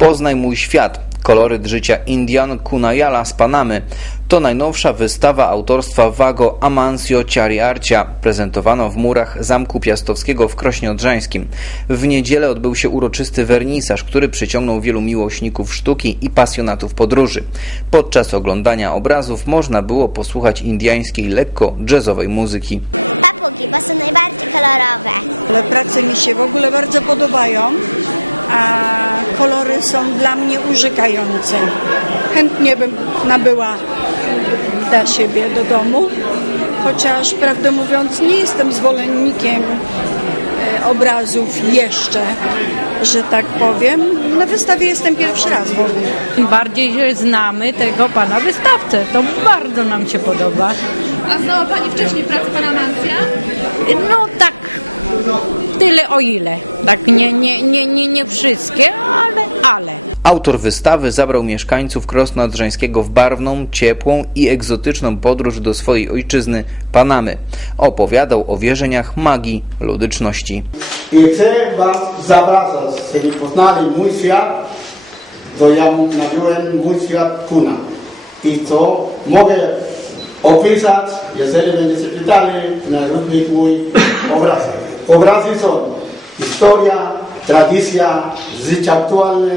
Poznaj mój świat. Koloryt życia Indian Kunayala z Panamy. To najnowsza wystawa autorstwa Wago Amancio Ciariarcia, prezentowana w murach Zamku Piastowskiego w Krośnie Odrzańskim. W niedzielę odbył się uroczysty wernisaż, który przyciągnął wielu miłośników sztuki i pasjonatów podróży. Podczas oglądania obrazów można było posłuchać indiańskiej lekko jazzowej muzyki. Papugi, bo są najbardziej kolorowe. Ale prace mi się w ogóle bardzo podobają, a kolory są dla mnie urzekające. Chętnie bym nabyła dla siebie do domu, chociaż prawdę mówiąc nie jestem zwolennikiem e, obrazów jeszcze, że tak powiem. Na wystawie jestem pierwszy raz w ogóle. Bardziej znamy tego pana wystawcę. To bardzo nam się podoba. A znała Pani wcześniej pracę Pana Mancja? No tak, tyle o ile. Tak nie, nie, nie, nie, nie wszystkie, ale, ale. Autor wystawy zabrał mieszkańców Krosna Odrzańskiego w barwną, ciepłą i egzotyczną podróż do swojej ojczyzny Panamy. Opowiadał o wierzeniach magii ludyczności. I chcę Was zapraszać, żeby poznali mój świat, to ja nabyłem mój świat Kuna. I co mogę opisać, jeżeli będziecie pytali na różnych mój obrazek. Obrazy są historia, tradycja, życie aktualne,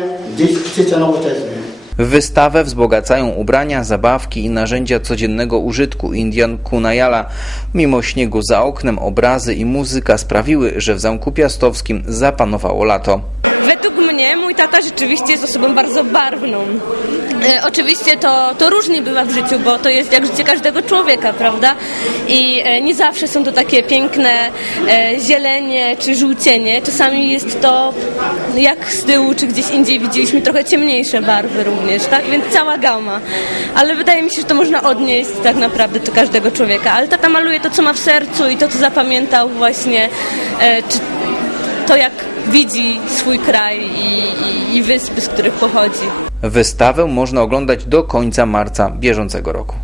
życie nowoczesne. Wystawę wzbogacają ubrania, zabawki i narzędzia codziennego użytku Indian Kunayala. Mimo śniegu za oknem obrazy i muzyka sprawiły, że w Zamku Piastowskim zapanowało lato. Według mnie mój tata rzeczywiście jest osobą bardzo barwną. E, oczywiście to, to różnie bywa w życiu, bo to jest jak życie każdego człowieka, prawda? I e, nie zawsze są to takie piękne e, zielenie czy żółcienie. Czasami jest to jak z tyłu czy gdzieś indziej widzieliśmy trochę ciemniejsze barwy również, tak? Więc cała gama. Ale wydaje mi się, że to można odnieść tak naprawdę do każdego człowieka. Ale tata maluje to, co ma w sercu i to, co zapamiętał właśnie, e, czy to jak widzi swój kraj i, i, i wyspy, z których pochodzi. Wystawę można oglądać do końca marca bieżącego roku.